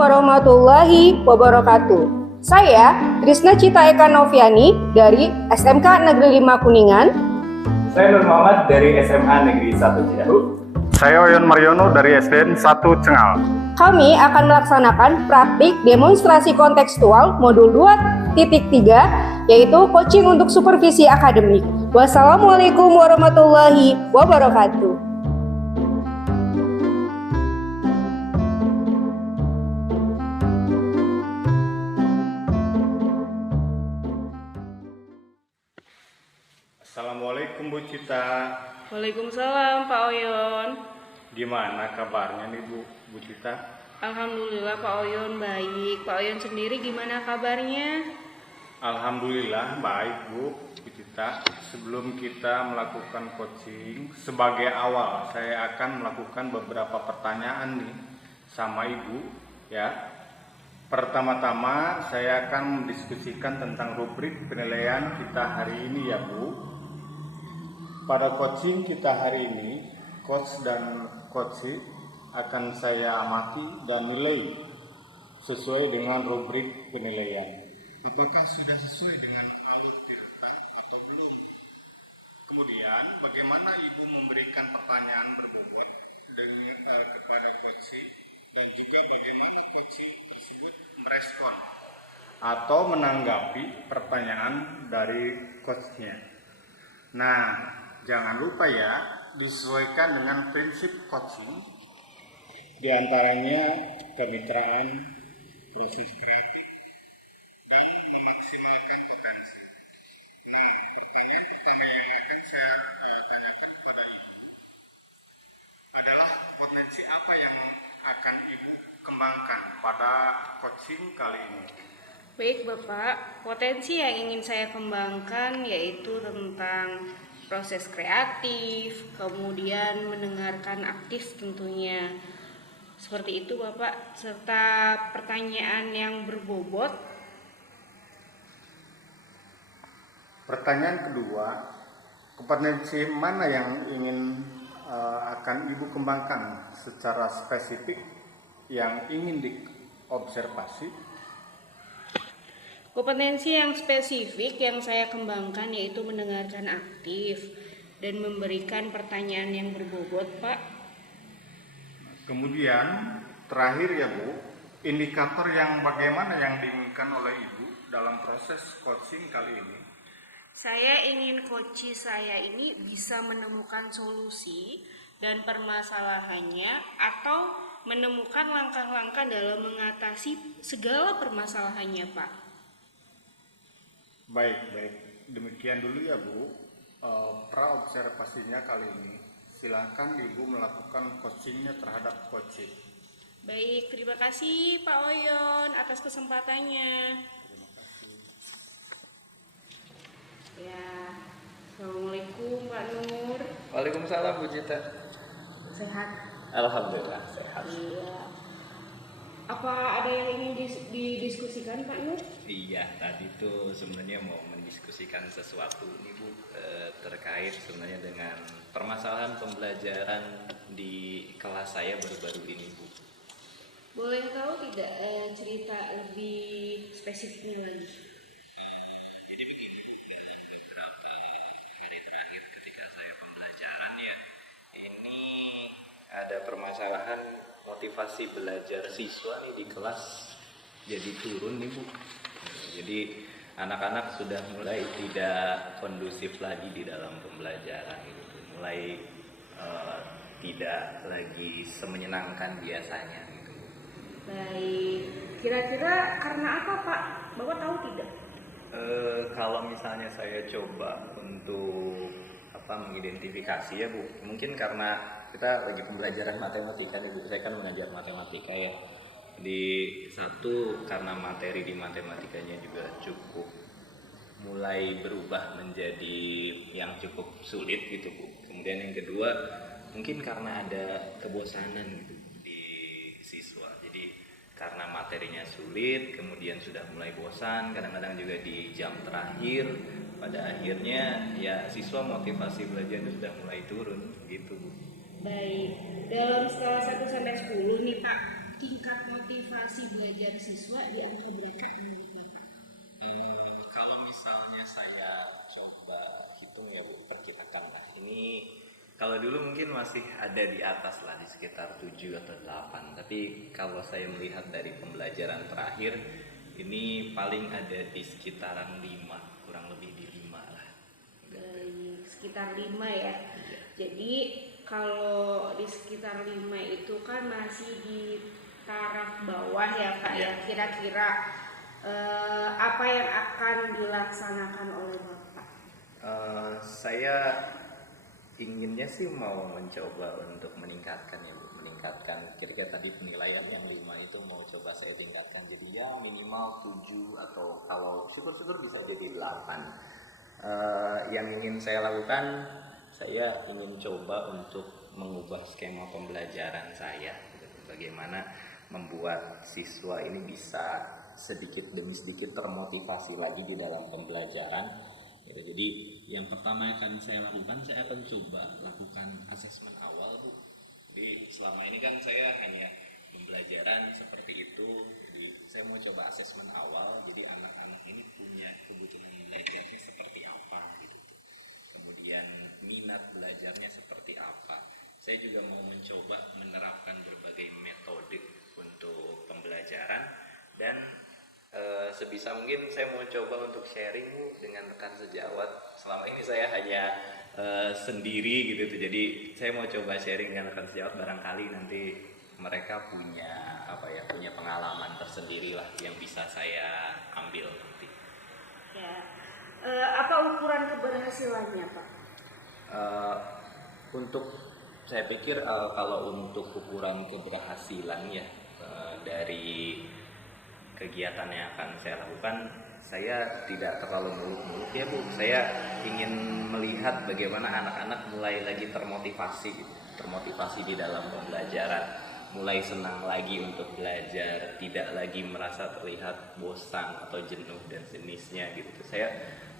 warahmatullahi wabarakatuh. Saya Trisna Cita Eka Noviani dari SMK Negeri 5 Kuningan. Saya Nur Muhammad dari SMA Negeri 1 Cidahu. Saya Oyon Mariono dari SDN 1 Cengal. Kami akan melaksanakan praktik demonstrasi kontekstual modul 2.3 yaitu coaching untuk supervisi akademik. Wassalamualaikum warahmatullahi wabarakatuh. Assalamualaikum Bu Cita. Waalaikumsalam Pak Oyon. Gimana kabarnya nih Bu Cita? Alhamdulillah Pak Oyon baik. Pak Oyon sendiri gimana kabarnya? Alhamdulillah baik Bu Cita. Sebelum kita melakukan coaching, sebagai awal saya akan melakukan beberapa pertanyaan nih sama Ibu ya. Pertama-tama saya akan mendiskusikan tentang rubrik penilaian kita hari ini ya Bu. Pada coaching kita hari ini, coach dan coachee akan saya amati dan nilai sesuai dengan rubrik penilaian. Apakah sudah sesuai dengan alur tirutan atau belum? Kemudian, bagaimana Ibu memberikan pertanyaan berbobot kepada coachee dan juga bagaimana coachee tersebut merespon atau menanggapi pertanyaan dari coachnya. Nah, jangan lupa ya, disesuaikan dengan prinsip coaching, diantaranya kemitraan, proses kreatif, dan memaksimalkan potensi. Nah, pertanyaan pertama yang akan saya tanyakan kepada Ibu adalah potensi apa yang akan Ibu kembangkan pada coaching kali ini? Baik Bapak, potensi yang ingin saya kembangkan yaitu tentang proses kreatif, kemudian mendengarkan aktif tentunya. Seperti itu Bapak, serta pertanyaan yang berbobot. Pertanyaan kedua, kompetensi mana yang ingin akan Ibu kembangkan secara spesifik yang ingin diobservasi? Kompetensi yang spesifik yang saya kembangkan yaitu mendengarkan aktif dan memberikan pertanyaan yang berbobot Pak. Kemudian terakhir ya Bu, indikator yang bagaimana yang diinginkan oleh Ibu dalam proses coaching kali ini? Saya ingin coachee saya ini bisa menemukan solusi dan permasalahannya atau menemukan langkah-langkah dalam mengatasi segala permasalahannya Pak. Baik, demikian dulu ya Bu, pra-observasinya kali ini. Silakan Ibu melakukan coachingnya terhadap coaching. Baik, terima kasih Pak Oyon atas kesempatannya. Terima kasih. Ya, Assalamualaikum Pak Nur. Waalaikumsalam Bu Cita. Sehat? Alhamdulillah sehat. Iya. Apa ada yang ingin didiskusikan Pak Nur? Iya, tadi tuh sebenarnya mau mendiskusikan sesuatu nih Bu, terkait sebenarnya dengan permasalahan pembelajaran di kelas saya baru-baru ini Bu. Boleh tahu tidak cerita lebih spesifiknya lagi? Jadi begini Bu, beberapa hari terakhir ketika saya pembelajaran ya, ini ada permasalahan motivasi belajar siswa nih di kelas jadi turun nih Bu. Jadi anak-anak sudah mulai tidak kondusif lagi di dalam pembelajaran gitu. Mulai tidak lagi semenyenangkan biasanya gitu. Baik, kira-kira karena apa Pak? Bapak tahu tidak? Kalau misalnya saya coba untuk mengidentifikasi ya Bu, mungkin karena kita lagi pembelajaran matematika nih Bu, saya kan mengajar matematika ya. Di satu karena materi di matematikanya juga cukup mulai berubah menjadi yang cukup sulit gitu Bu. Kemudian yang kedua mungkin karena ada kebosanan gitu di siswa. Jadi karena materinya sulit, kemudian sudah mulai bosan, kadang-kadang juga di jam terakhir, pada akhirnya ya siswa motivasi belajar itu sudah mulai turun gitu Bu. Baik, dalam skala 1 sampai 10 nih Pak, tingkat motivasi belajar siswa di angka berapa menurut Bapak? Kalau misalnya saya coba hitung ya Bu, perkirakan lah. Ini kalau dulu mungkin masih ada di atas lah, di sekitar 7 atau 8. Tapi kalau saya melihat dari pembelajaran terakhir, ini paling ada di sekitaran 5, kurang lebih di 5 lah. Dari sekitar 5 ya. Jadi kalau di sekitar 5 itu kan masih di taraf bawah ya Kak ya. Kira-kira apa yang akan dilaksanakan oleh Bapak? Saya inginnya sih mau mencoba untuk meningkatkan ya Bu, meningkatkan kira-kira tadi penilaian yang 5 itu mau coba saya tingkatkan jadi ya minimal 7 atau kalau syukur-syukur bisa jadi 8. Yang ingin saya lakukan, saya ingin coba untuk mengubah skema pembelajaran saya, bagaimana membuat siswa ini bisa sedikit demi sedikit termotivasi lagi di dalam pembelajaran. Jadi yang pertama yang akan saya lakukan, saya akan coba lakukan asesmen awal Bu. Jadi selama ini kan saya hanya pembelajaran seperti itu, jadi saya mau coba asesmen awal, jadi anak-anak ini punya kebutuhan belajarnya seperti apa gitu. Kemudian minat belajarnya seperti apa. Saya juga mau mencoba menerapkan berbagai metode untuk pembelajaran dan sebisa mungkin saya mau coba untuk sharing dengan rekan sejawat. Selama ini saya hanya sendiri gitu, jadi saya mau coba sharing dengan rekan sejawat, barangkali nanti mereka punya punya pengalaman tersendiri lah yang bisa saya ambil nanti. Ya, apa ukuran keberhasilannya Pak? Untuk saya pikir kalau untuk ukuran keberhasilan ya dari kegiatan yang akan saya lakukan, saya tidak terlalu muluk-muluk ya Bu. Saya ingin melihat bagaimana anak-anak mulai lagi termotivasi di dalam pembelajaran, mulai senang lagi untuk belajar, tidak lagi merasa terlihat bosan atau jenuh dan sejenisnya gitu. Saya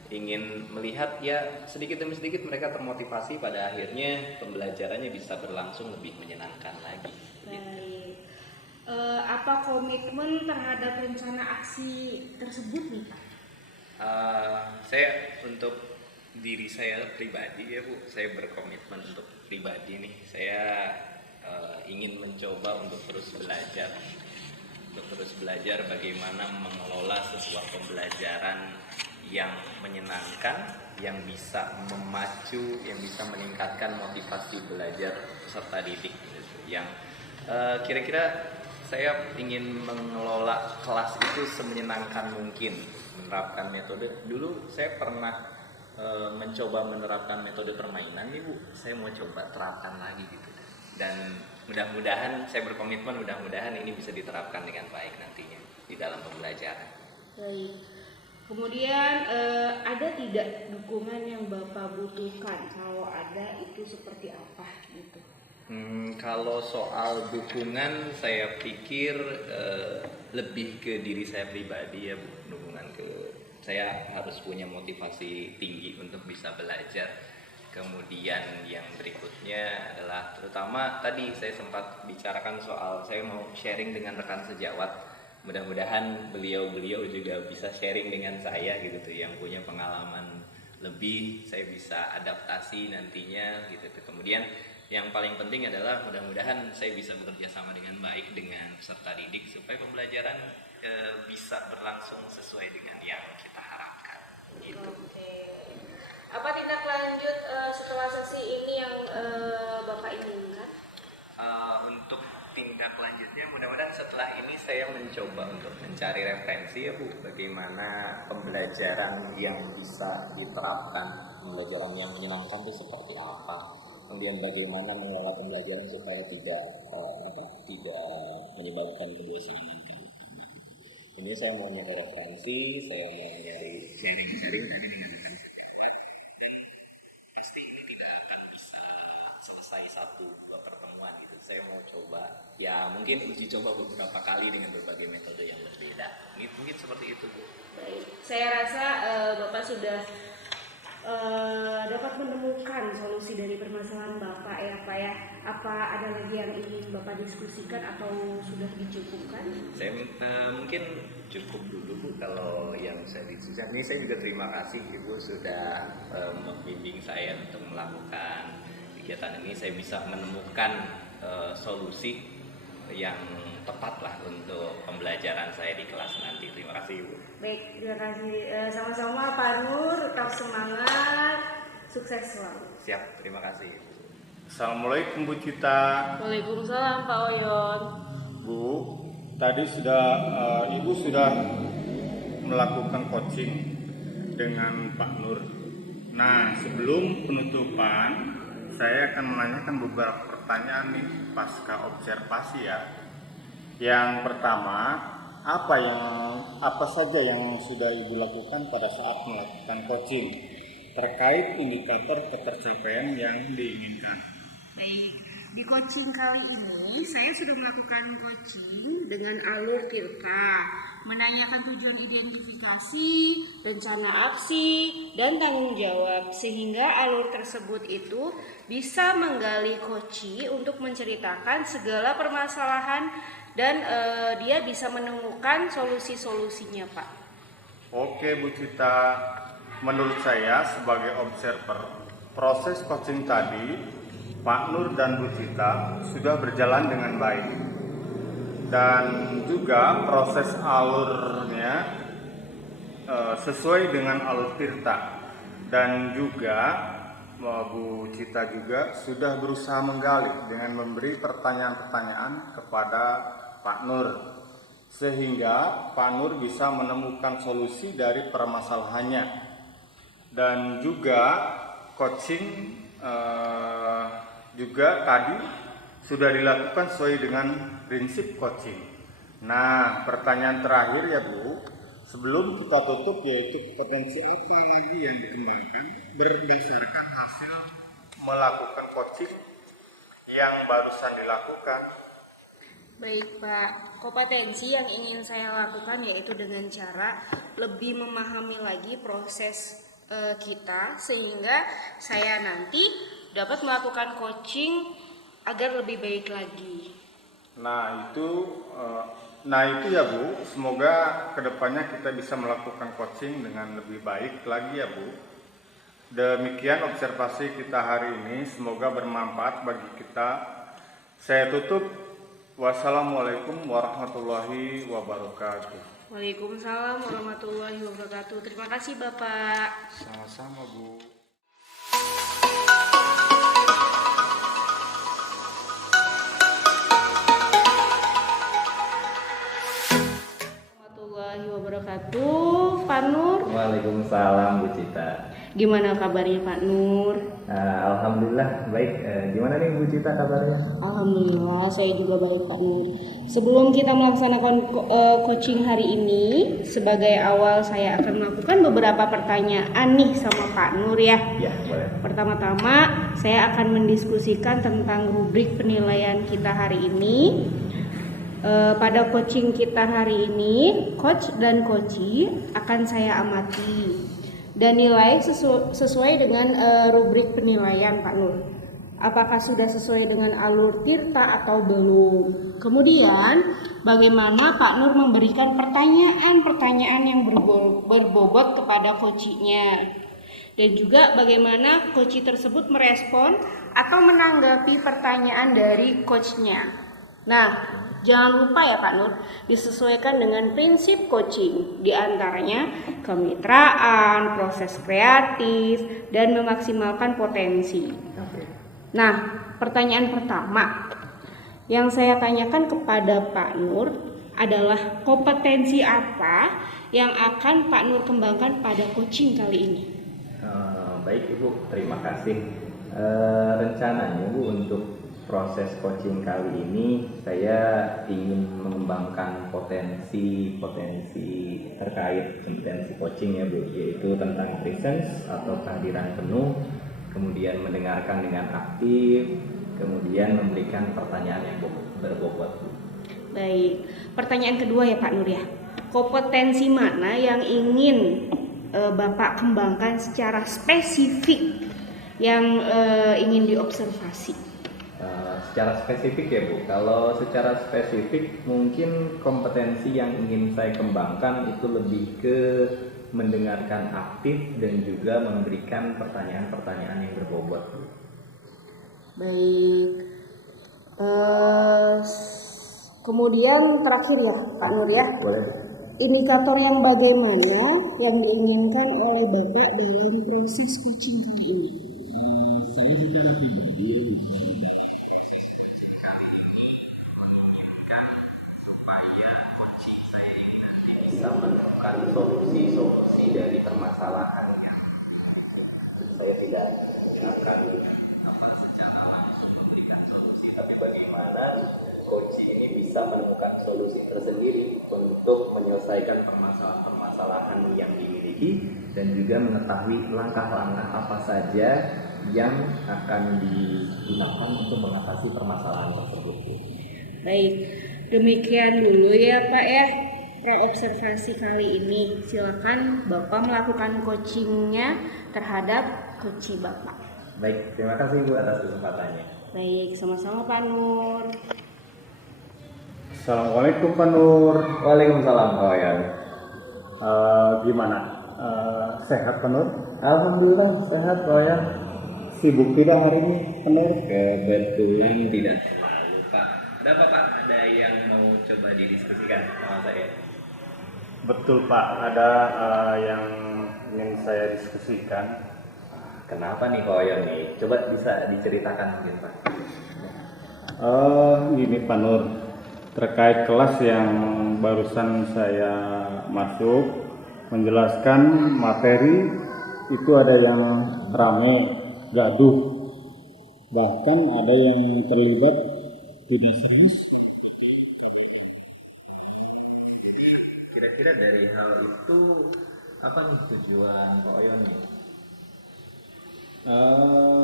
ingin melihat ya sedikit demi sedikit mereka termotivasi, pada akhirnya pembelajarannya bisa berlangsung lebih menyenangkan lagi. Baik. Apa komitmen terhadap rencana aksi tersebut nih Pak? Saya untuk diri saya pribadi ya Bu, saya berkomitmen untuk pribadi nih. Saya ingin mencoba untuk terus belajar bagaimana mengelola sebuah pembelajaran yang menyenangkan, yang bisa memacu, yang bisa meningkatkan motivasi belajar peserta didik gitu. Yang kira-kira saya ingin mengelola kelas itu semenyenangkan mungkin, menerapkan metode. Dulu saya pernah mencoba menerapkan metode permainan nih Bu, saya mau coba terapkan lagi gitu. Dan mudah-mudahan saya berkomitmen, mudah-mudahan ini bisa diterapkan dengan baik nantinya di dalam pembelajaran. Baik. Kemudian ada tidak dukungan yang Bapak butuhkan? Kalau ada itu seperti apa gitu? Kalau soal dukungan, saya pikir lebih ke diri saya pribadi ya Bu. Dukungan ke saya harus punya motivasi tinggi untuk bisa belajar. Kemudian yang berikutnya adalah terutama tadi saya sempat bicarakan soal saya mau sharing dengan rekan sejawat. Mudah-mudahan beliau juga bisa sharing dengan saya gitu tuh, yang punya pengalaman lebih, saya bisa adaptasi nantinya gitu tuh. Kemudian yang paling penting adalah mudah-mudahan saya bisa bekerja sama dengan baik dengan peserta didik supaya pembelajaran bisa berlangsung sesuai dengan yang kita harapkan gitu. Oke. Apa tindak lanjut setelah sesi ini yang Bapak inginkan? Untuk tindak lanjutnya mudah-mudahan setelah ini saya mencoba untuk mencari referensi ya Bu, bagaimana pembelajaran yang bisa diterapkan, pembelajaran yang menyenangkan itu seperti apa, kemudian bagaimana mengelola pembelajaran supaya tidak menyebabkan kebosanan. Ini saya mau mencari referensi, saya mau mencari sharing-sharing tapi dengan pasti ini tidak akan bisa selesai satu dua pertemuan itu. Saya mau coba ya mungkin uji coba beberapa kali dengan berbagai metode yang berbeda. Mungkin seperti itu Bu. Baik, saya rasa Bapak sudah dapat menemukan solusi dari permasalahan Bapak ya Pak ya. Apa ada lagi yang ingin Bapak diskusikan atau sudah dicukupkan? Saya mungkin cukup dulu Bu kalau yang saya diskusikan. Ini saya juga terima kasih Ibu sudah membimbing saya untuk melakukan kegiatan ini. Saya bisa menemukan solusi yang tepat lah untuk pembelajaran saya di kelas nanti. Terima kasih Ibu. Baik, terima kasih. Sama-sama Pak Nur, tetap semangat, sukses selalu. Siap, terima kasih. Assalamualaikum Bu Cita. Waalaikumsalam Pak Oyon. Bu, tadi Ibu sudah melakukan coaching dengan Pak Nur. Nah, sebelum penutupan, saya akan menanyakan beberapa pertanyaan nih pasca observasi ya. Yang pertama, apa saja yang sudah Ibu lakukan pada saat melakukan coaching terkait indikator ketercapaian yang diinginkan? Baik, di coaching kali ini saya sudah melakukan coaching dengan alur Tirta, menanyakan tujuan identifikasi, rencana aksi, dan tanggung jawab, sehingga alur tersebut itu bisa menggali coachee untuk menceritakan segala permasalahan dan dia bisa menemukan solusi-solusinya Pak. Oke Bu Cita, menurut saya sebagai observer, proses coaching tadi Pak Nur dan Bu Cita sudah berjalan dengan baik. Dan juga proses alurnya sesuai dengan alur Tirta. Dan juga Bu Cita juga sudah berusaha menggali dengan memberi pertanyaan-pertanyaan kepada Pak Nur, sehingga Pak Nur bisa menemukan solusi dari permasalahannya. Dan juga coaching juga tadi sudah dilakukan sesuai dengan prinsip coaching. Nah, pertanyaan terakhir ya Bu, sebelum kita tutup, yaitu kompetensi apa lagi yang dikembangkan berdasarkan hasil melakukan coaching yang barusan dilakukan? Baik Pak, kompetensi yang ingin saya lakukan yaitu dengan cara lebih memahami lagi proses kita, sehingga saya nanti dapat melakukan coaching agar lebih baik lagi. Nah itu ya Bu, semoga kedepannya kita bisa melakukan coaching dengan lebih baik lagi ya Bu. Demikian observasi kita hari ini, semoga bermanfaat bagi kita. Saya tutup. Wassalamualaikum warahmatullahi wabarakatuh. Waalaikumsalam warahmatullahi wabarakatuh. Terima kasih Bapak. Sama-sama Bu. Warahmatullahi wabarakatuh. Pak Nur, Waalaikumsalam Bu Cita. gimana kabarnya Pak Nur? Alhamdulillah baik. Gimana nih Bu Cita kabarnya? Alhamdulillah saya juga baik Pak Nur. Sebelum kita melaksanakan coaching hari ini, sebagai awal saya akan melakukan beberapa pertanyaan nih sama Pak Nur ya. Ya, boleh. Pertama-tama saya akan mendiskusikan tentang rubrik penilaian kita hari ini. Pada coaching kita hari ini, coach dan coachee akan saya amati dan nilai sesuai dengan rubrik penilaian Pak Nur. Apakah sudah sesuai dengan alur Tirta atau belum? Kemudian bagaimana Pak Nur memberikan pertanyaan-pertanyaan yang berbobot kepada coachee-nya. Dan juga bagaimana coachee tersebut merespon atau menanggapi pertanyaan dari coach-nya. Nah, jangan lupa ya Pak Nur, disesuaikan dengan prinsip coaching, di antaranya kemitraan, proses kreatif, dan memaksimalkan potensi. Nah, pertanyaan pertama yang saya tanyakan kepada Pak Nur adalah kompetensi apa yang akan Pak Nur kembangkan pada coaching kali ini? Baik Ibu, terima kasih. Rencananya Bu untuk proses coaching kali ini saya ingin mengembangkan potensi terkait kompetensi coaching ya Bu, yaitu tentang presence atau kehadiran penuh, kemudian mendengarkan dengan aktif, kemudian memberikan pertanyaan yang berbobot Bu. Baik, pertanyaan kedua ya Pak Nur ya, kompetensi mana yang ingin Bapak kembangkan secara spesifik yang ingin diobservasi? Secara spesifik ya Bu, kalau secara spesifik mungkin kompetensi yang ingin saya kembangkan itu lebih ke mendengarkan aktif dan juga memberikan pertanyaan-pertanyaan yang berbobot Bu. Baik. Kemudian terakhir ya Pak Nur ya. Boleh. Indikator yang bagaimana yang diinginkan oleh Bapak dalam proses coaching kali ini? Saya secara pribadi supaya coaching saya ini nanti bisa menemukan solusi-solusi dari permasalahan yang saya tidak akan secara langsung memberikan solusi, tapi bagaimana coaching ini bisa menemukan solusi tersendiri untuk menyelesaikan permasalahan-permasalahan yang dimiliki dan juga mengetahui langkah-langkah apa saja yang akan digunakan untuk mengatasi permasalahan tersebut. Baik, demikian dulu ya Pak ya observasi kali ini. Silakan Bapak melakukan coachingnya terhadap coachee Bapak. Baik, terima kasih Bu atas kesempatannya. Baik, sama-sama Pak Nur. Assalamualaikum Pak Nur. Waalaikumsalam Pak Wayan. Gimana? Sehat Pak Nur? Alhamdulillah sehat Pak Wayan. Sibuk tidak hari ini Pak Nur? Kebetulan tidak terlalu Pak. Ada apa Pak? Ada yang mau coba didiskusikan sama saya? Betul Pak, ada yang ingin saya diskusikan. Kenapa nih Pak Wayan nih? Coba bisa diceritakan mungkin Pak. Ini Pak Nur, terkait kelas yang barusan saya masuk, menjelaskan materi itu ada yang rame, gaduh, bahkan ada yang terlibat tidak serius. Kira-kira dari hal itu apa nih tujuan Pak Wayan nih?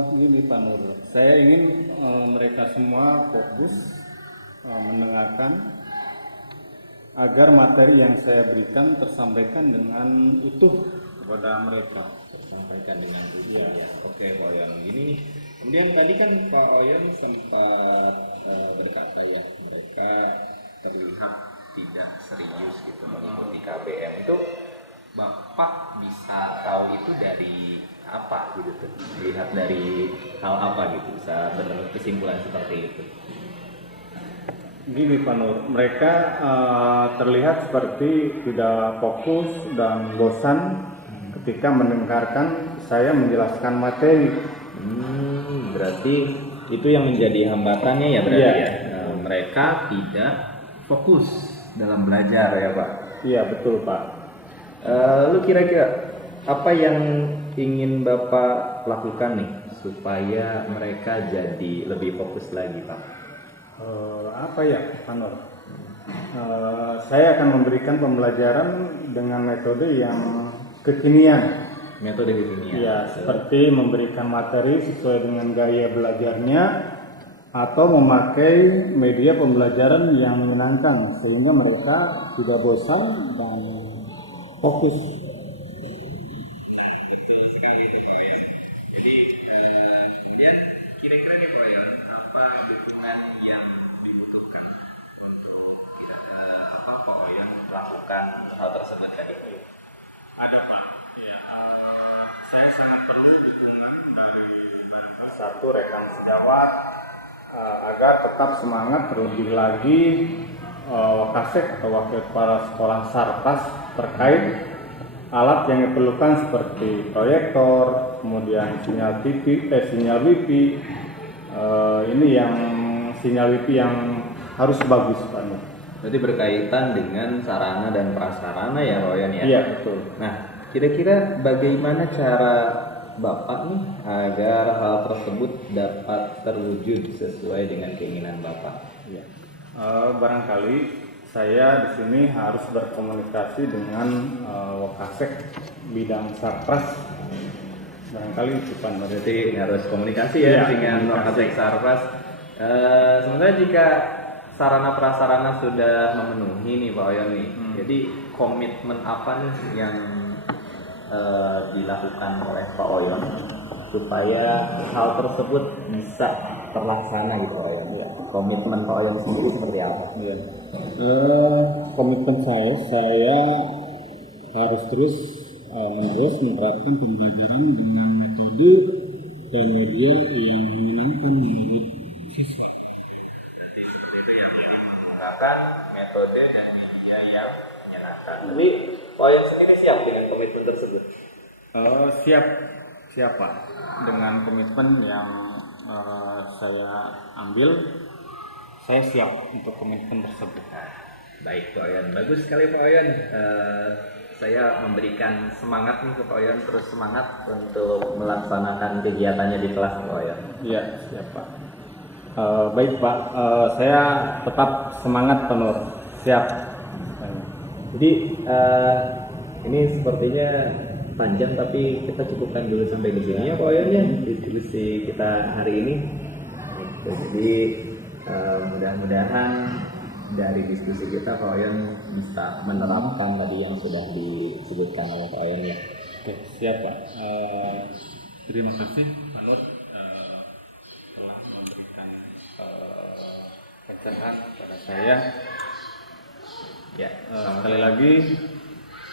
Ini Pak Nur, saya ingin mereka semua fokus mendengarkan agar materi yang saya berikan tersampaikan dengan utuh kepada mereka. Tersampaikan dengan utuh ya. Oke Pak Wayan. Ini kemudian tadi kan Pak Wayan sempat berkata ya mereka terlihat tidak serius gitu mengikuti KBM itu. Bapak bisa tahu itu dari apa gitu tuh? Lihat dari hal apa gitu bisa berkesimpulan seperti itu? Gini Pak Nur, mereka terlihat seperti tidak fokus dan bosan ketika mendengarkan saya menjelaskan materi. Berarti itu yang menjadi hambatannya ya berarti Iya. ya? Mereka tidak fokus dalam belajar ya Pak? Iya betul Pak. Lalu kira-kira apa yang ingin Bapak lakukan nih supaya mereka jadi lebih fokus lagi Pak? Apa ya Pak Nur? Saya akan memberikan pembelajaran dengan metode yang kekinian. Metode kekinian. Ya, seperti memberikan materi sesuai dengan gaya belajarnya atau memakai media pembelajaran yang menyenangkan sehingga mereka tidak bosan dan fokus. Betul sekali itu Pak ya. Jadi kemudian kira-kira nih Pak ya, apa dukungan yang dibutuhkan untuk Pak Oyan melakukan hal tersebut kan itu? Ada Pak. Ya, saya sangat perlu dukungan dari satu rekan sejawat agar tetap semangat terlebih lagi Wakasek atau Wakil Kepala Sekolah Sarpas terkait alat yang diperlukan seperti proyektor, kemudian sinyal TV, sinyal WiFi. Ini yang sinyal WiFi yang harus bagus Pak Nur. Berarti berkaitan dengan sarana dan prasarana ya Royan ya? Iya betul. Nah, kira-kira bagaimana cara Bapak nih agar hal tersebut dapat terwujud sesuai dengan keinginan Bapak? Ya. Barangkali saya di sini harus berkomunikasi dengan Wakasek bidang Sarpras. Barangkali itu Pak Nur. Berarti harus komunikasi ya, dengan Wakasek Sarpras. Sementara jika sarana prasarana sudah memenuhi nih Pak Oyan nih, jadi komitmen apa nih yang dilakukan oleh Pak Oyon supaya hal tersebut bisa terlaksana gitu Pak Oyon? Komitmen Pak Oyon sendiri seperti apa? Komitmen saya harus terus menerus menerapkan pembelajaran dengan metode dan media yang menyenangkan menurut siswa. Menggunakan metode dan media yang menyenangkan. Tapi Pak Oyon sendiri siap dengan komitmen tersebut? Siap Pak, dengan komitmen yang saya ambil, saya siap untuk komitmen tersebut. Baik Pak Oyon, bagus sekali Pak Oyon. Saya memberikan semangat nih ke Pak Oyon, terus semangat untuk melaksanakan kegiatannya di kelas Pak Oyon. Iya, siap Pak. Baik Pak, saya tetap semangat penuh, siap. Jadi ini sepertinya panjang, tapi kita cukupkan dulu sampai di sini ya Pak Oyon ya, diskusi kita hari ini. Jadi mudah-mudahan dari diskusi kita Pak Oyon bisa menerapkan tadi yang sudah disebutkan oleh Pak Oyon ya. Oke, siap Pak. Terima kasih Pak Nur telah memberikan pencerahan kepada saya. Ya, Sekali lagi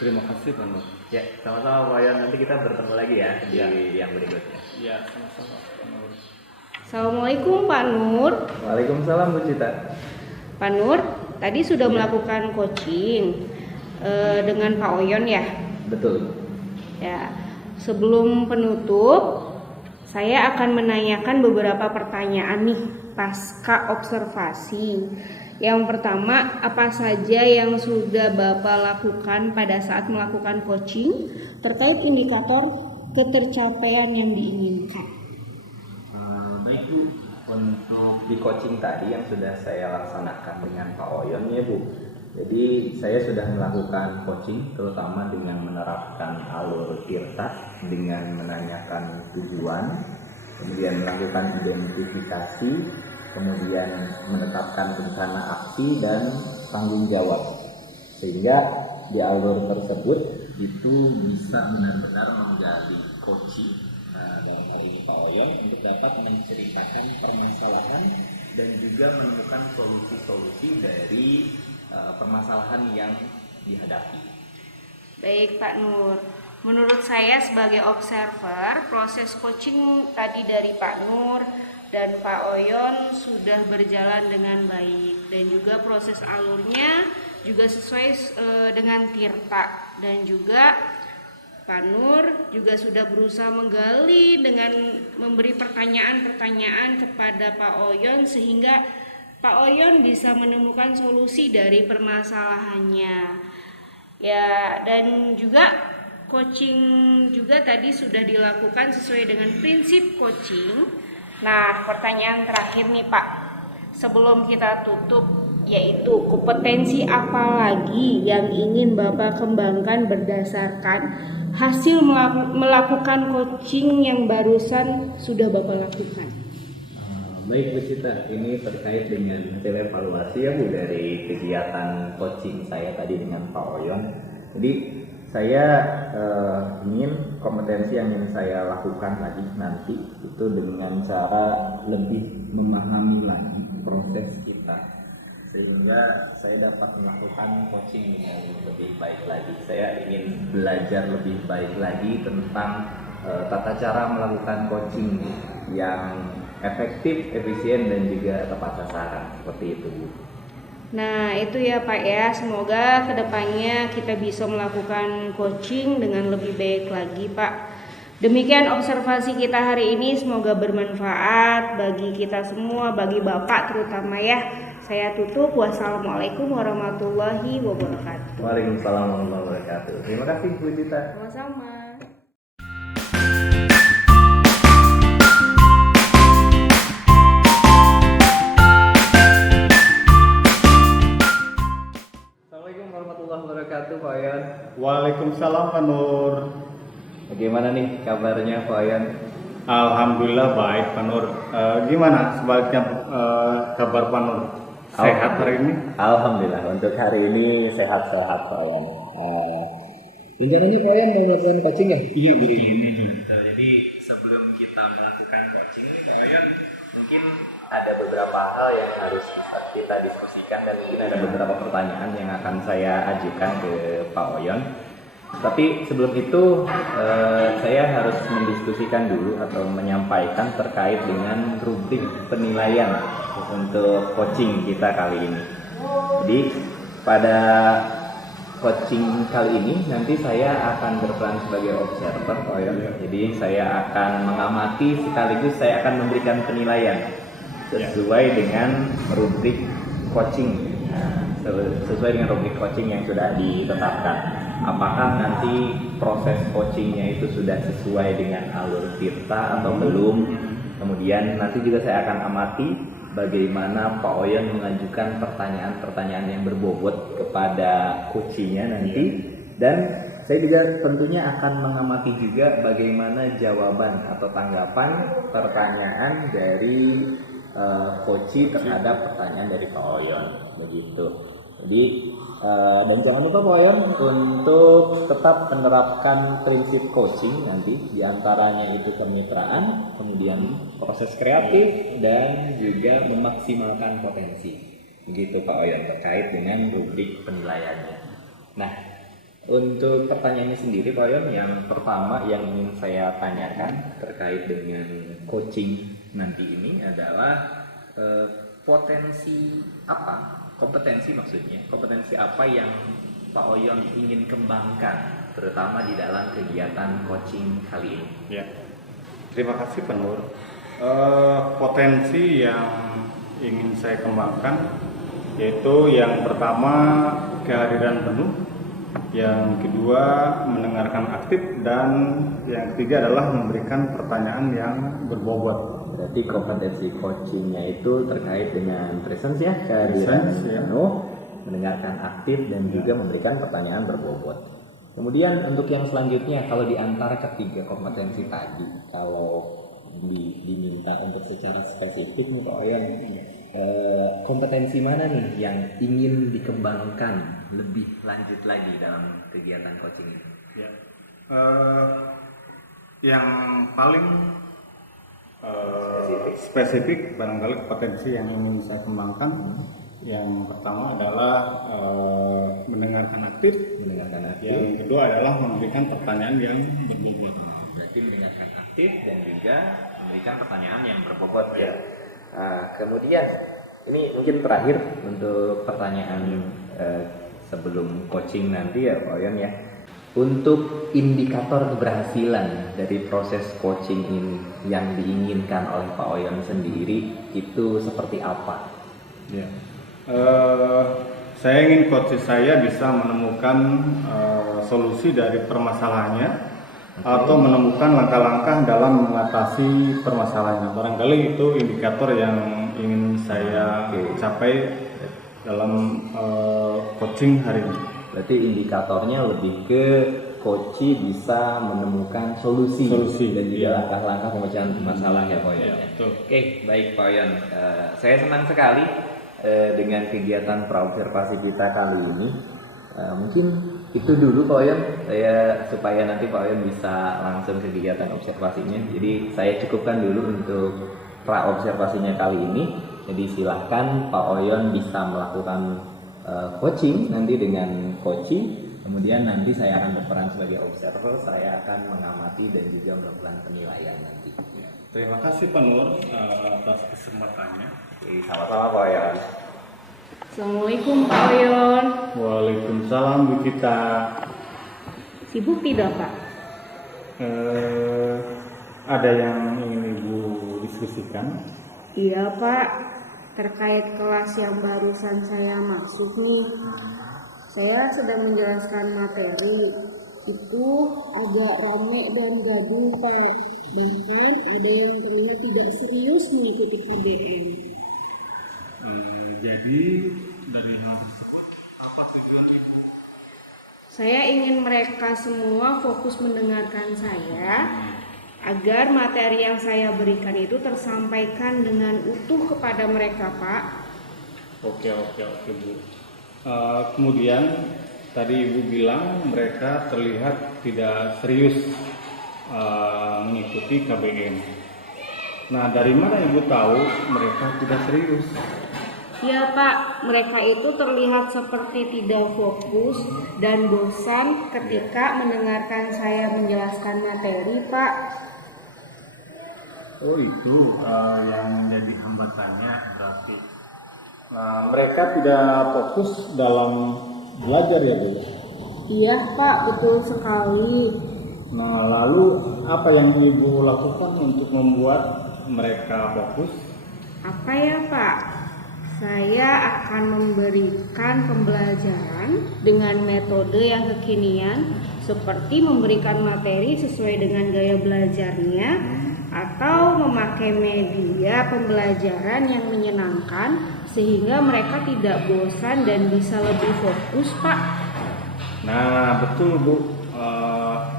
terima kasih Pak Nur. ya sama-sama Pak Oyon, nanti kita bertemu lagi ya di yang berikutnya. Ya, sama-sama Pak Nur. Assalamualaikum Pak Nur. Waalaikumsalam Bu Cita. Pak Nur, tadi sudah melakukan coaching dengan Pak Oyon ya? Betul. Ya, sebelum penutup, saya akan menanyakan beberapa pertanyaan nih pasca observasi. Yang pertama, apa saja yang sudah Bapak lakukan pada saat melakukan coaching terkait indikator ketercapaian yang diinginkan? Baik Bu, untuk di coaching tadi yang sudah saya laksanakan dengan Pak Oyon ya Bu. Jadi saya sudah melakukan coaching terutama dengan menerapkan alur tirta dengan menanyakan tujuan, kemudian melakukan identifikasi, kemudian menetapkan rencana aksi dan tanggung jawab. Sehingga di alur tersebut itu bisa benar-benar menggali coaching dalam hal ini Pak Oyon untuk dapat menceritakan permasalahan dan juga menemukan solusi-solusi dari permasalahan yang dihadapi. Baik Pak Nur, menurut saya sebagai observer, proses coaching tadi dari Pak Nur dan Pak Oyon sudah berjalan dengan baik dan juga proses alurnya juga sesuai dengan tirta, dan juga Pak Nur juga sudah berusaha menggali dengan memberi pertanyaan-pertanyaan kepada Pak Oyon sehingga Pak Oyon bisa menemukan solusi dari permasalahannya. Ya, dan juga coaching juga tadi sudah dilakukan sesuai dengan prinsip coaching. Nah, pertanyaan terakhir nih Pak, sebelum kita tutup, yaitu kompetensi apa lagi yang ingin Bapak kembangkan berdasarkan hasil melakukan coaching yang barusan sudah Bapak lakukan? Baik Bu Cita, ini terkait dengan hasil evaluasi ya Bu dari kegiatan coaching saya tadi dengan Pak Oyon. Jadi saya ingin kompetensi yang ingin saya lakukan tadi nanti itu dengan cara lebih memahami lagi proses kita, sehingga saya dapat melakukan coaching dengan lebih baik lagi. Saya ingin belajar lebih baik lagi tentang tata cara melakukan coaching yang efektif, efisien, dan juga tepat sasaran, seperti itu Bu. Nah itu ya Pak ya, semoga kedepannya kita bisa melakukan coaching dengan lebih baik lagi Pak. Demikian observasi kita hari ini, semoga bermanfaat bagi kita semua, bagi Bapak terutama ya. Saya tutup, wassalamualaikum warahmatullahi wabarakatuh. Waalaikumsalam warahmatullahi wabarakatuh. Terima kasih Bu Cita. Sama-sama. Assalamualaikum warahmatullahi wabarakatuh Pak Oyon. Waalaikumsalam Pak Nur. Bagaimana nih kabarnya Pak Oyon? Alhamdulillah baik Pak Nur. Gimana sebaliknya kabar Pak Nur? Sehat hari ini? Alhamdulillah untuk hari ini sehat-sehat Pak Oyon. Rencananya Pak Oyan mau melakukan coaching ya? Iya betul. Jadi sebelum kita melakukan coaching nih Pak Oyan, mungkin ada beberapa hal yang harus kita diskusikan dan mungkin ada beberapa pertanyaan yang akan saya ajukan ke Pak Oyan. Tapi sebelum itu saya harus mendiskusikan dulu atau menyampaikan terkait dengan rubrik penilaian untuk coaching kita kali ini. Jadi pada coaching kali ini nanti saya akan berperan sebagai observer Pak Oyan. Jadi saya akan mengamati sekaligus saya akan memberikan penilaian sesuai dengan rubrik coaching. Sesuai dengan rubrik coaching yang sudah ditetapkan. Apakah nanti proses coachingnya itu sudah sesuai dengan alur Tirta atau belum? Kemudian nanti juga saya akan amati bagaimana Pak Oyan mengajukan pertanyaan-pertanyaan yang berbobot kepada coachingnya nanti, dan saya juga tentunya akan mengamati juga bagaimana jawaban atau tanggapan pertanyaan dari coaching terhadap pertanyaan dari Pak Oyan begitu. Jadi dan jangan lupa Pak Oyan untuk tetap menerapkan prinsip coaching nanti, diantaranya itu kemitraan, kemudian proses kreatif dan juga memaksimalkan potensi. Begitu Pak Oyan terkait dengan rubrik penilaiannya. Nah, untuk pertanyaannya sendiri Pak Oyan, yang pertama yang ingin saya tanyakan terkait dengan coaching nanti ini adalah kompetensi apa yang Pak Oyan ingin kembangkan terutama di dalam kegiatan coaching kali ini. Ya, terima kasih Pak Nur. Potensi yang ingin saya kembangkan yaitu yang pertama kehadiran penuh, yang kedua mendengarkan aktif, dan yang ketiga adalah memberikan pertanyaan yang berbobot. Berarti kompetensi coachingnya itu terkait dengan presence ya, kehadiran penuh, mendengarkan aktif, dan juga memberikan pertanyaan berbobot. Kemudian untuk yang selanjutnya, kalau di antara ketiga kompetensi tadi, kalau diminta untuk secara spesifik nih Pak Oyan, kompetensi mana nih yang ingin dikembangkan lebih lanjut lagi dalam kegiatan coaching ini? Ya. Yang paling spesifik barangkali potensi yang ingin saya kembangkan, yang pertama adalah mendengarkan aktif, yang kedua adalah memberikan pertanyaan yang berbobot. Berarti mendengarkan aktif dan juga memberikan pertanyaan yang berbobot ya. Kemudian ini mungkin terakhir untuk pertanyaan sebelum coaching nanti ya Pak Oyan ya. Untuk indikator keberhasilan dari proses coaching ini yang diinginkan oleh Pak Oyan sendiri itu seperti apa? Ya. Saya ingin coach saya bisa menemukan solusi dari permasalahannya, atau menemukan langkah-langkah dalam mengatasi permasalahannya. Barangkali itu indikator yang ingin saya capai dalam coaching hari ini. Berarti indikatornya lebih ke coach bisa menemukan solusi dan juga langkah-langkah pemecahan masalah ya Pak Oyan. Oke, baik Pak Oyan. Saya senang sekali dengan kegiatan praobservasi kita kali ini. Mungkin itu dulu Pak Oyan, supaya nanti Pak Oyan bisa langsung ke kegiatan observasinya. Jadi saya cukupkan dulu untuk praobservasinya kali ini. Jadi silahkan Pak Oyan bisa melakukan coaching nanti dengan coaching. Kemudian nanti saya akan berperan sebagai observer, saya akan mengamati dan juga melakukan penilaian nanti. Terima kasih Pak Nur atas kesempatannya. Sama-sama Pak Oyan. Assalamualaikum Pak Oyan. Waalaikumsalam Bu Kita. Sibuk tidak Pak? Ada yang ingin Ibu diskusikan? Iya Pak, terkait kelas yang barusan saya masuk nih. Saya sedang menjelaskan materi, itu agak ramai dan gaduh Pak. Bahkan ada yang terlihat tidak serius mengikuti KBM. Jadi dari hal tersebut apa tujuan Ibu? Saya ingin mereka semua fokus mendengarkan saya, agar materi yang saya berikan itu tersampaikan dengan utuh kepada mereka Pak. Oke Bu. Kemudian tadi Ibu bilang mereka terlihat tidak serius mengikuti KBM. Nah, dari mana Ibu tahu mereka tidak serius? Ya Pak, mereka itu terlihat seperti tidak fokus dan bosan ketika mendengarkan saya menjelaskan materi, Pak. Oh, itu yang menjadi hambatannya berarti. Nah, mereka tidak fokus dalam belajar ya Bu? Iya Pak, betul sekali. Nah, lalu apa yang Ibu lakukan untuk membuat mereka fokus? Apa ya Pak? Saya akan memberikan pembelajaran dengan metode yang kekinian seperti memberikan materi sesuai dengan gaya belajarnya atau memakai media pembelajaran yang menyenangkan sehingga mereka tidak bosan dan bisa lebih fokus, Pak. Nah, betul Bu.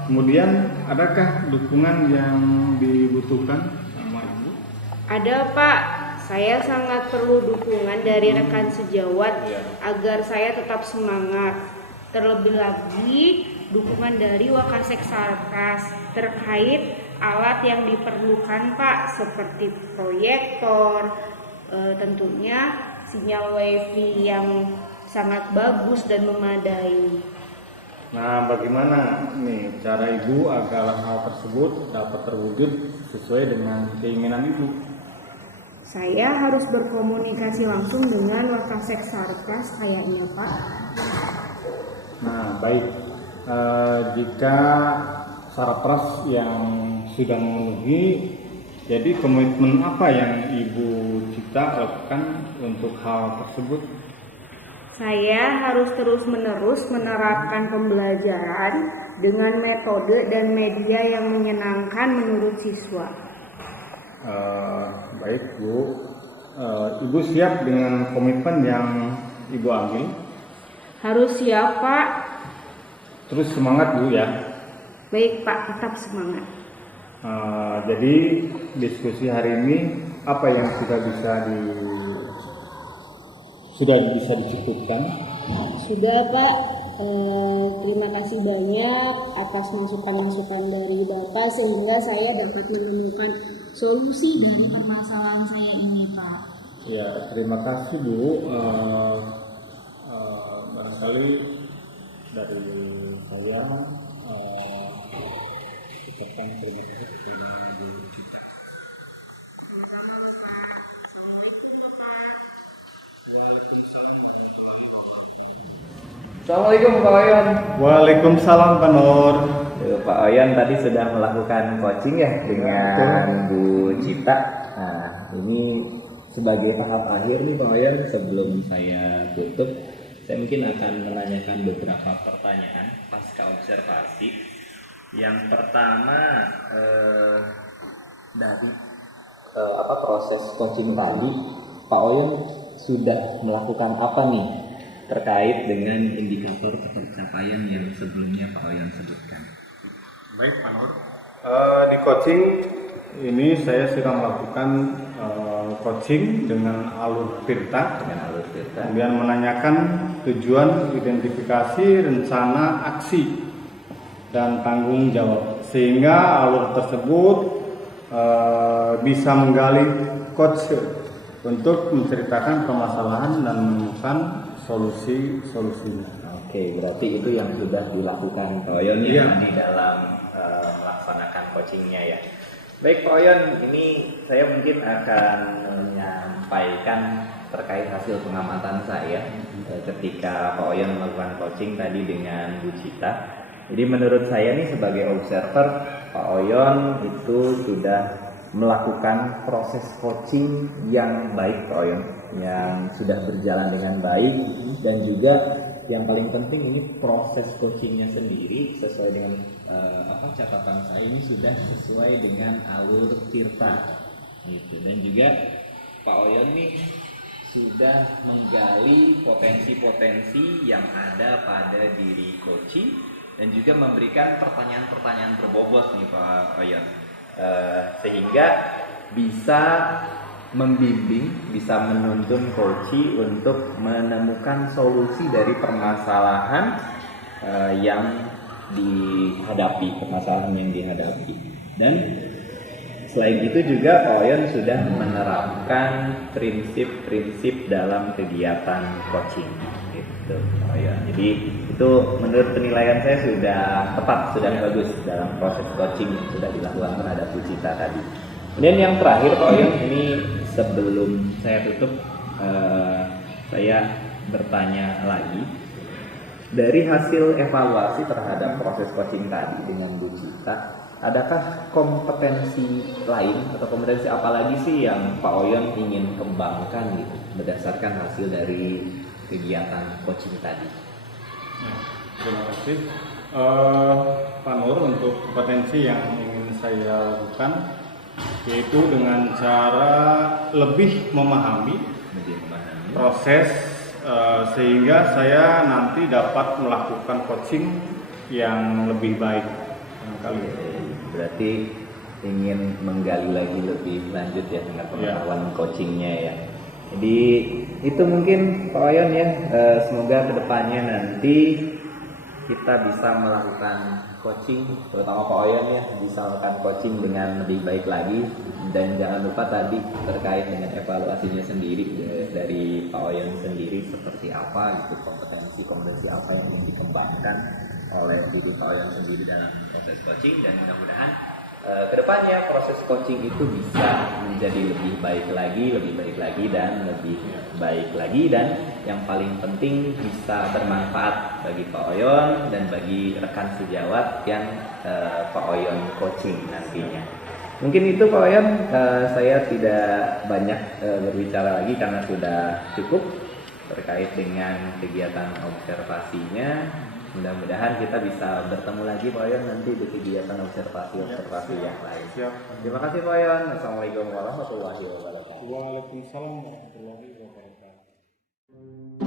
Kemudian adakah dukungan yang dibutuhkan sama Ibu? Ada Pak, saya sangat perlu dukungan dari rekan sejawat agar saya tetap semangat. Terlebih lagi dukungan dari Wakasek Sarkas terkait alat yang diperlukan Pak, seperti proyektor, tentunya sinyal wifi yang sangat bagus dan memadai. Nah, bagaimana nih cara Ibu agar hal tersebut dapat terwujud sesuai dengan keinginan Ibu? Saya harus berkomunikasi langsung dengan Wakasek Sarkas kayaknya Pak. Nah, baik. Jika syarat pras yang sudah memenuhi, jadi komitmen apa yang Ibu Cita lakukan untuk hal tersut? Saya harus terus-menerus menerapkan pembelajaran dengan metode dan media yang menyenangkan menurut siswa. Baik Bu, Ibu siap dengan komitmen yang Ibu ambil? Harus siap Pak. Terus semangat Bu ya. Baik Pak, tetap semangat. Jadi diskusi hari ini apa yang sudah bisa dicukupkan? Sudah Pak, terima kasih banyak atas masukan-masukan dari Bapak sehingga saya dapat menemukan solusi dari permasalahan saya ini Pak. Ya, terima kasih Bu. Barangkali dari saya ucapkan terima kasih kepada Bu Cita. Assalamualaikum Pak Oyon. Waalaikumsalam Pak Nur. Pak Oyon tadi sudah melakukan coaching ya dengan Bu Cita. Nah, ini sebagai tahap akhir nih Pak Oyon, sebelum saya tutup, saya mungkin akan menanyakan beberapa pertanyaan pasca observasi. Yang pertama dari proses coaching tadi, Pak Oyon sudah melakukan apa nih terkait dengan indikator pencapaian yang sebelumnya Pak Oyon sebutkan? Baik Pak Nur. Di coaching ini saya sudah melakukan coaching dengan alur Tirta. Kemudian menanyakan tujuan, identifikasi, rencana, aksi, dan tanggung jawab. Sehingga alur tersebut bisa menggali coach untuk menceritakan permasalahan dan menemukan solusinya. Oke, berarti itu yang sudah dilakukan Pak Oyon di dalam melaksanakan coachingnya ya. Baik Pak Oyon, ini saya mungkin akan menyampaikan terkait hasil pengamatan saya ketika Pak Oyon melakukan coaching tadi dengan Bu Cita. Jadi menurut saya nih sebagai observer, Pak Oyon itu sudah melakukan proses coaching yang baik Pak Oyon, yang sudah berjalan dengan baik, dan juga yang paling penting ini proses coachingnya sendiri sesuai dengan catatan saya ini sudah sesuai dengan alur Tirta gitu. Dan juga Pak Oyon nih sudah menggali potensi-potensi yang ada pada diri coaching dan juga memberikan pertanyaan-pertanyaan berbobot nih Pak Oyon, sehingga bisa membimbing, bisa menuntun coaching untuk menemukan solusi dari permasalahan yang dihadapi, permasalahan yang dihadapi. Dan selain itu juga Pak Oyon sudah menerapkan prinsip-prinsip dalam kegiatan coaching gitu Pak Oyon. Jadi itu menurut penilaian saya sudah tepat, sudah bagus dalam proses coaching yang sudah dilakukan terhadap Bu Cita tadi. Kemudian yang terakhir Pak Oyon, ini sebelum saya tutup saya bertanya lagi, dari hasil evaluasi terhadap proses coaching tadi dengan Bu Cita, adakah kompetensi lain atau kompetensi apa lagi sih yang Pak Oyon ingin kembangkan gitu berdasarkan hasil dari kegiatan coaching tadi? Terima kasih Pak Nur untuk kompetensi yang ingin saya lakukan, yaitu dengan cara lebih memahami proses sehingga saya nanti dapat melakukan coaching yang lebih baik. Berarti ingin menggali lagi lebih lanjut ya dengan pengetahuan coachingnya ya. Jadi itu mungkin Pak Oyon ya, semoga kedepannya nanti kita bisa melakukan coaching, terutama Pak Oyon ya, bisa melakukan coaching dengan lebih baik lagi. Dan jangan lupa tadi terkait dengan evaluasinya sendiri dari Pak Oyon sendiri, seperti apa gitu kompetensi apa yang ingin dikembangkan oleh diri Pak Oyon sendiri dalam proses coaching. Dan mudah-mudahan kedepannya proses coaching itu bisa menjadi lebih baik lagi dan yang paling penting bisa bermanfaat bagi Pak Oyon dan bagi rekan sejawat yang Pak Oyon coaching nantinya. Mungkin itu Pak Oyon, saya tidak banyak berbicara lagi karena sudah cukup terkait dengan kegiatan observasinya. Mudah-mudahan kita bisa bertemu lagi Pak Oyon nanti di kegiatan observasi yang lain. Siap. Terima kasih Pak Oyon. Assalamualaikum warahmatullahi wabarakatuh. Waalaikumsalam warahmatullahi wabarakatuh.